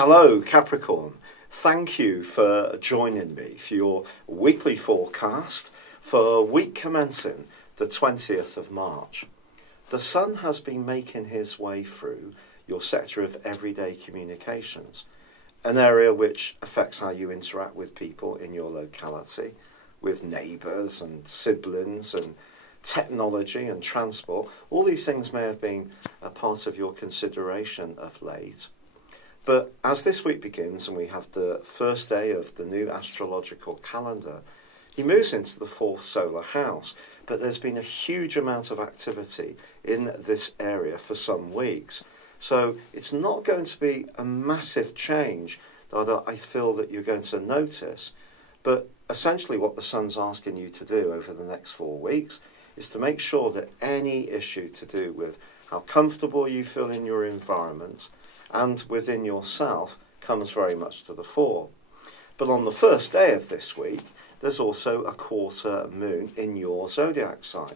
Hello Capricorn, thank you for joining me for your weekly forecast for week commencing the 20th of March. The Sun has been making his way through your sector of everyday communications, an area which affects how you interact with people in your locality, with neighbours and siblings and technology and transport. All these things may have been a part of your consideration of late. But as this week begins and we have the first day of the new astrological calendar, he moves into the fourth solar house. But there's been a huge amount of activity in this area for some weeks. So it's not going to be a massive change that I feel that you're going to notice. But essentially what the Sun's asking you to do over the next 4 weeks is to make sure that any issue to do with how comfortable you feel in your environment and within yourself comes very much to the fore. But on the first day of this week, there's also a quarter moon in your zodiac sign.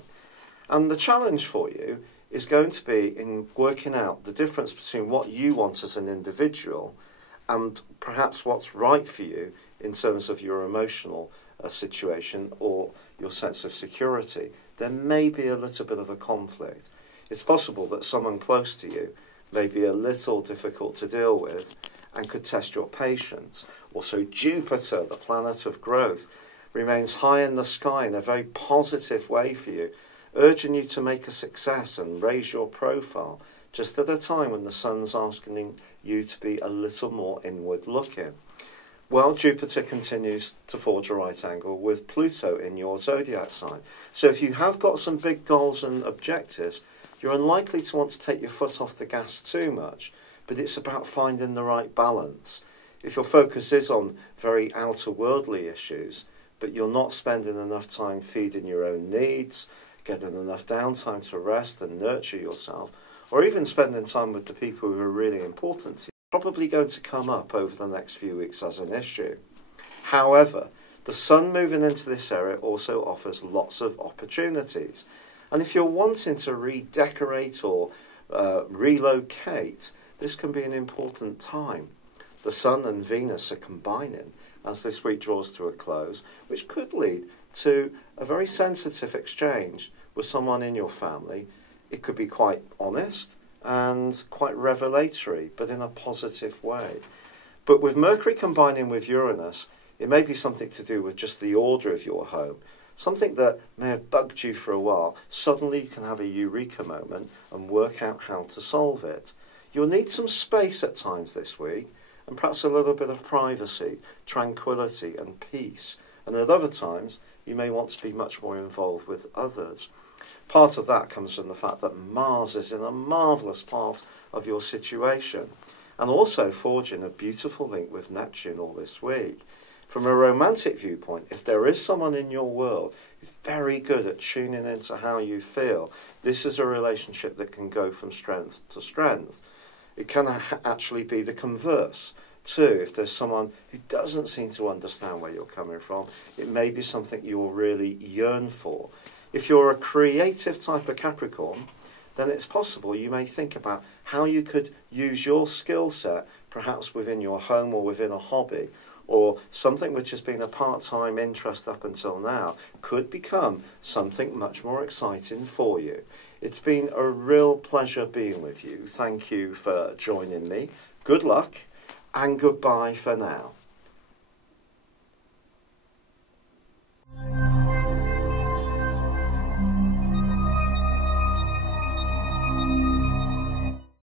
And the challenge for you is going to be in working out the difference between what you want as an individual and perhaps what's right for you in terms of your emotional situation or your sense of security. There may be a little bit of a conflict. It's possible that someone close to you may be a little difficult to deal with and could test your patience. Also, Jupiter, the planet of growth, remains high in the sky in a very positive way for you, urging you to make a success and raise your profile, just at a time when the Sun's asking you to be a little more inward looking. Well, Jupiter continues to forge a right angle with Pluto in your zodiac sign. So if you have got some big goals and objectives, you're unlikely to want to take your foot off the gas too much, but it's about finding the right balance. If your focus is on very outer worldly issues, but you're not spending enough time feeding your own needs, getting enough downtime to rest and nurture yourself, or even spending time with the people who are really important to you, probably going to come up over the next few weeks as an issue. However, the Sun moving into this area also offers lots of opportunities. And if you're wanting to redecorate or relocate, this can be an important time. The Sun and Venus are combining as this week draws to a close, which could lead to a very sensitive exchange with someone in your family. It could be quite honest and quite revelatory, but in a positive way. But with Mercury combining with Uranus, it may be something to do with just the order of your home. Something that may have bugged you for a while, suddenly you can have a eureka moment and work out how to solve it. You'll need some space at times this week, and perhaps a little bit of privacy, tranquility and peace. And at other times, you may want to be much more involved with others. Part of that comes from the fact that Mars is in a marvellous part of your situation, and also forging a beautiful link with Neptune all this week. From a romantic viewpoint, if there is someone in your world who's very good at tuning into how you feel, this is a relationship that can go from strength to strength. It can actually be the converse too. If there's someone who doesn't seem to understand where you're coming from, it may be something you'll really yearn for. If you're a creative type of Capricorn, then it's possible you may think about how you could use your skill set, perhaps within your home or within a hobby, or something which has been a part-time interest up until now could become something much more exciting for you. It's been a real pleasure being with you. Thank you for joining me. Good luck and goodbye for now.